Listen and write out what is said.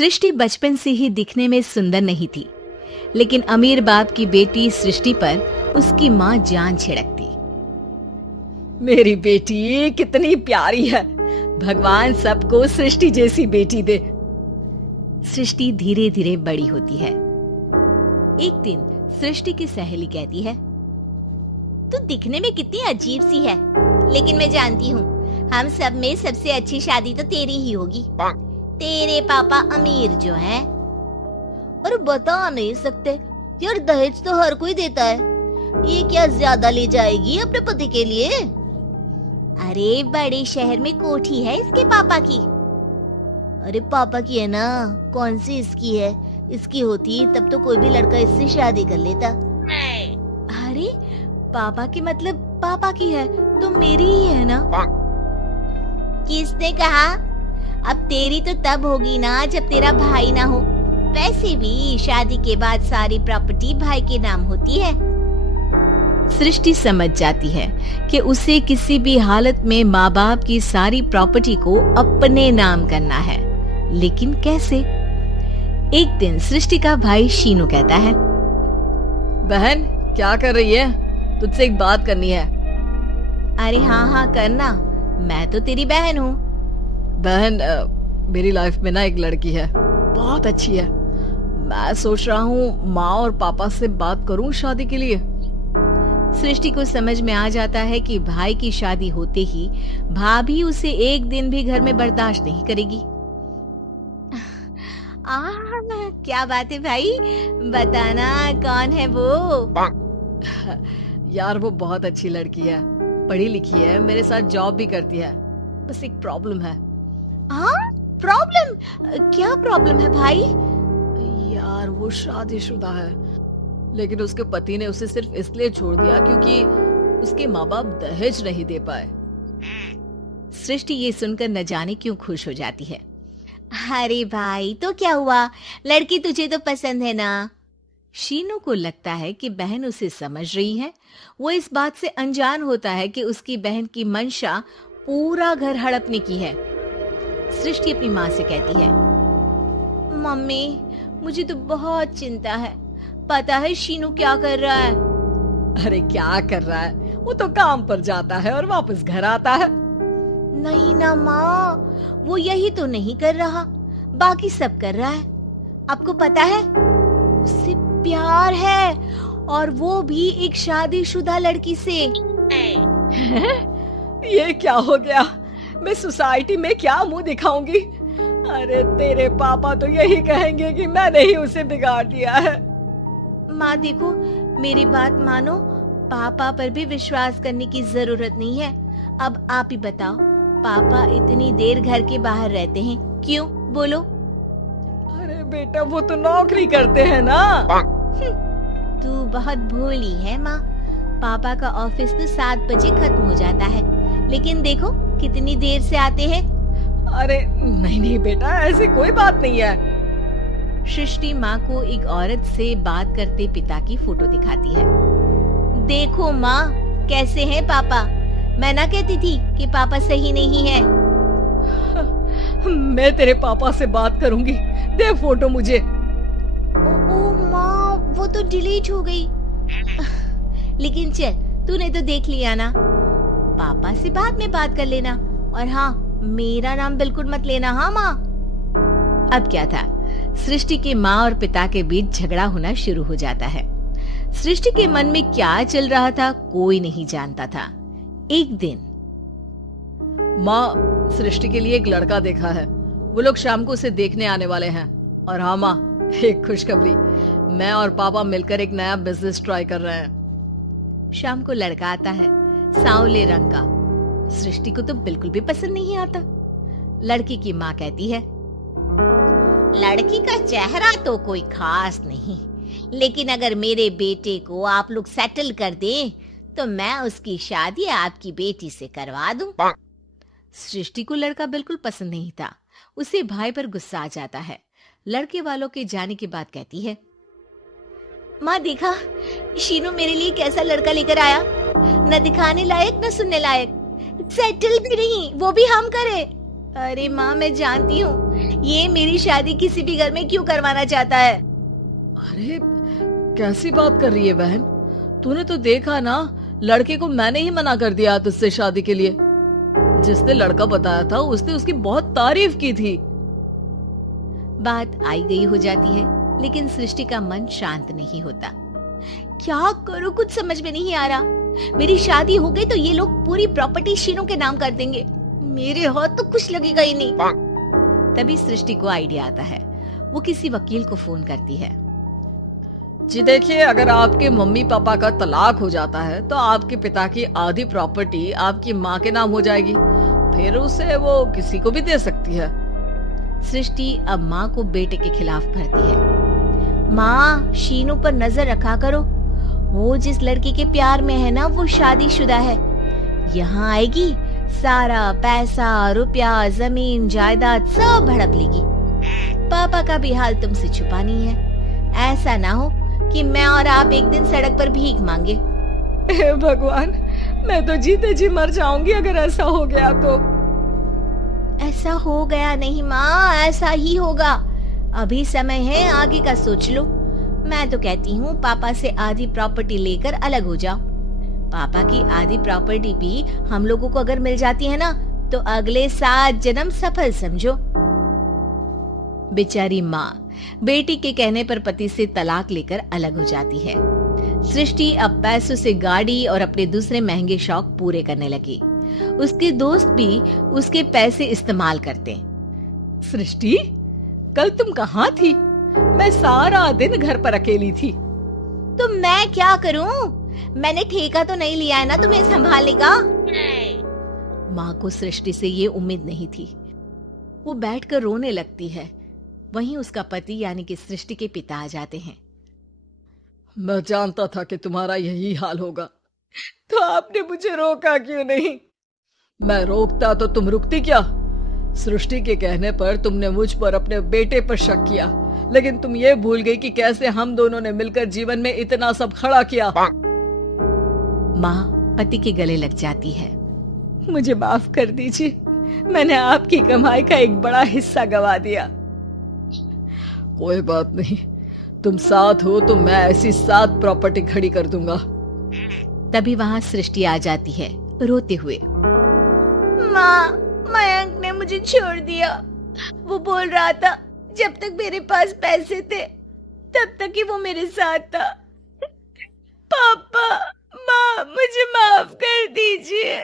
सृष्टि बचपन से ही दिखने में सुंदर नहीं थी, लेकिन अमीर बाप की बेटी सृष्टि पर उसकी माँ जान छिड़कती। मेरी बेटी कितनी प्यारी है, भगवान सबको सृष्टि जैसी बेटी दे। सृष्टि धीरे धीरे बड़ी होती है। एक दिन सृष्टि की सहेली कहती है, तू दिखने में कितनी अजीब सी है, लेकिन मैं जानती हूँ हम सब में सबसे अच्छी शादी तो तेरी ही होगी। तेरे पापा अमीर जो हैं। और बता नहीं सकते यार, दहेज तो हर कोई देता है, ये क्या ज्यादा ले जाएगी अपने पति के लिए? अरे बड़े शहर में कोठी है इसके पापा की। अरे पापा की है ना, कौन सी इसकी है? इसकी होती तब तो कोई भी लड़का इससे शादी कर लेता। अरे पापा की मतलब पापा की है तो मेरी ही है ना? किसने कहा? अब तेरी तो तब होगी ना जब तेरा भाई ना हो। वैसे भी शादी के बाद सारी प्रॉपर्टी भाई के नाम होती है। सृष्टि समझ जाती है कि उसे किसी भी हालत में माँ बाप की सारी प्रॉपर्टी को अपने नाम करना है, लेकिन कैसे? एक दिन सृष्टि का भाई शीनू कहता है, बहन क्या कर रही है? तुझसे एक बात करनी है। अरे हाँ करना, मैं तो तेरी बहन हूँ। बहन मेरी लाइफ में ना एक लड़की है, बहुत अच्छी है। मैं सोच रहा हूँ माँ और पापा से बात करूँ शादी के लिए। सृष्टि को समझ में आ जाता है कि भाई की शादी होते ही भाभी उसे एक दिन भी घर में बर्दाश्त नहीं करेगी। क्या बात है भाई, बताना कौन है वो? यार वो बहुत अच्छी लड़की है, पढ़ी लिखी है, मेरे साथ जॉब भी करती है। बस एक प्रॉब्लम है। हाँ प्रॉब्लम? क्या प्रॉब्लम है भाई? यार वो शादीशुदा है, लेकिन उसके पति ने उसे सिर्फ इसलिए छोड़ दिया क्योंकि उसके माँ बाप दहेज नहीं दे पाए। सृष्टि ये सुनकर न जाने क्यों खुश हो जाती है। अरे भाई तो क्या हुआ, लड़की तुझे तो पसंद है ना? शीनू को लगता है कि बहन उसे समझ रही है। वो इस बात से अनजान होता है कि उसकी बहन की मंशा पूरा घर हड़पने की है। सृष्टि अपनी माँ से कहती है, मम्मी मुझे तो बहुत चिंता है। पता है शीनू क्या कर रहा है? अरे क्या कर रहा है? वो तो काम पर जाता है और वापस घर आता है। नहीं ना माँ, वो यही तो नहीं कर रहा, बाकी सब कर रहा है। आपको पता है उससे प्यार है, और वो भी एक शादीशुदा लड़की से। ये क्या हो गया? मैं सोसाइटी में क्या मुंह दिखाऊंगी? अरे तेरे पापा तो यही कहेंगे कि मैंने ही उसे बिगाड़ दिया है। माँ देखो, मेरी बात मानो, पापा पर भी विश्वास करने की जरूरत नहीं है। अब आप ही बताओ, पापा इतनी देर घर के बाहर रहते हैं क्यों? बोलो। अरे बेटा वो तो नौकरी करते हैं ना। तू बहुत भोली है माँ। पापा का ऑफिस तो 7 बजे खत्म हो जाता है, लेकिन देखो कितनी देर से आते हैं। अरे नहीं बेटा, ऐसी कोई बात नहीं है। सृष्टि माँ को एक औरत से बात करते पिता की फोटो दिखाती है। देखो माँ कैसे हैं पापा। मैं ना कहती थी कि पापा सही नहीं है। मैं तेरे पापा से बात करूंगी, दे फोटो मुझे। ओ माँ, वो तो डिलीट हो गई। लेकिन चल, तूने तो देख लिया ना। पापा से बाद में बात कर लेना, और हाँ मेरा नाम बिल्कुल मत लेना। हाँ माँ। अब क्या था, सृष्टि के माँ और पिता के बीच झगड़ा होना शुरू हो जाता है। सृष्टि के मन में क्या चल रहा था कोई नहीं जानता था। एक दिन, माँ सृष्टि के लिए एक लड़का देखा है, वो लोग शाम को उसे देखने आने वाले हैं। और हाँ माँ, एक खुशखबरी, मैं और पापा मिलकर एक नया बिजनेस ट्राई कर रहे हैं। शाम को लड़का आता है, सांवले रंग का। सृष्टि को तो बिल्कुल भी पसंद नहीं आता। लड़की की माँ कहती है, लड़की का चेहरा तो कोई खास नहीं, लेकिन अगर मेरे बेटे को आप लोग सेटल कर दें तो मैं उसकी शादी आपकी बेटी से करवा दूं। सृष्टि को लड़का बिल्कुल पसंद नहीं था। उसे भाई पर गुस्सा आ जाता है। लड़के वालों के जाने के बाद कहती है, माँ देखा शीनू मेरे लिए कैसा लड़का लेकर आया, न दिखाने लायक न सुनने लायक, सेटल भी नहीं, वो भी हम करे। अरे माँ मैं जानती हूँ ये मेरी शादी किसी भी घर में क्यों करवाना चाहता है? अरे कैसी बात कर रही है बहन, तूने तो देखा ना, लड़के को मैंने ही मना कर दिया तुझसे शादी के लिए। जिसने लड़का बताया था उसने उसकी बहुत तारीफ की थी। बात आई गई हो जाती है, लेकिन सृष्टि का मन शांत नहीं होता। क्या करूं, कुछ समझ में नहीं आ रहा। मेरी शादी हो गई तो ये लोग पूरी प्रॉपर्टी शीनू के नाम कर देंगे। मेरे हाथ तो कुछ लगेगा ही नहीं। तभी सृष्टि को आइडिया आता है। वो किसी वकील को फोन करती है। जी देखिए, अगर आपके मम्मी पापा का तलाक हो जाता है तो आपके पिता की आधी प्रॉपर्टी आपकी माँ के नाम हो जाएगी, फिर उसे वो किसी को भी दे सकती है। सृष्टि अब माँ को बेटे के खिलाफ भरती है। माँ, शीनू पर नजर रखा करो। वो जिस लड़की के प्यार में है ना, वो शादीशुदा है। यहाँ आएगी, सारा पैसा, रुपया, जमीन, जायदाद सब भड़क लेगी। पापा का भी हाल तुमसे छुपा नहीं है। ऐसा ना हो कि मैं और आप एक दिन सड़क पर भीख मांगे। हे भगवान, मैं तो जीते जी मर जाऊंगी अगर ऐसा हो गया तो। ऐसा हो गया नहीं माँ, ऐसा ही होगा। अभी समय है, आगे का सोच लो। मैं तो कहती हूँ पापा से आधी प्रॉपर्टी लेकर अलग हो जाओ। पापा की आधी प्रॉपर्टी भी हम लोगों को अगर मिल जाती है ना, तो अगले 7 जन्म सफल समझो। बेचारी माँ बेटी के कहने पर पति से तलाक लेकर अलग हो जाती है। सृष्टि अब पैसों से गाड़ी और अपने दूसरे महंगे शौक पूरे करने लगी। उसके दोस्त भी उसके पैसे इस्तेमाल करते। सृष्टि, कल तुम कहाँ थी? मैं सारा दिन घर पर अकेली थी। तो मैं क्या करूं? मैंने ठेका तो नहीं लिया है ना तुम्हें संभालने का। माँ को सृष्टि से ये उम्मीद नहीं थी। वो बैठकर रोने लगती है। वहीं उसका पति यानी कि सृष्टि के पिता आ जाते हैं। मैं जानता था कि तुम्हारा यही हाल होगा, तो आपने मुझे रोका क्यों नहीं? मैं रोकता तो तुम रुकती क्या? सृष्टि के कहने पर तुमने मुझ पर, अपने बेटे पर शक किया, लेकिन तुम ये भूल गई कि कैसे हम दोनों ने मिलकर जीवन में इतना सब खड़ा किया। माँ पति के गले लग जाती है। मुझे माफ कर दीजिए, मैंने आपकी कमाई का एक बड़ा हिस्सा गवा दिया। कोई बात नहीं, तुम साथ हो तो मैं ऐसी 7 प्रॉपर्टी खड़ी कर दूंगा। तभी वहाँ सृष्टि आ जाती है रोते हुए। माँ, मयंक ने मुझे छोड़ दिया। वो बोल रहा था जब तक मेरे पास पैसे थे तब तक ही वो मेरे साथ था। पापा, माँ, मुझे माफ कर दीजिए।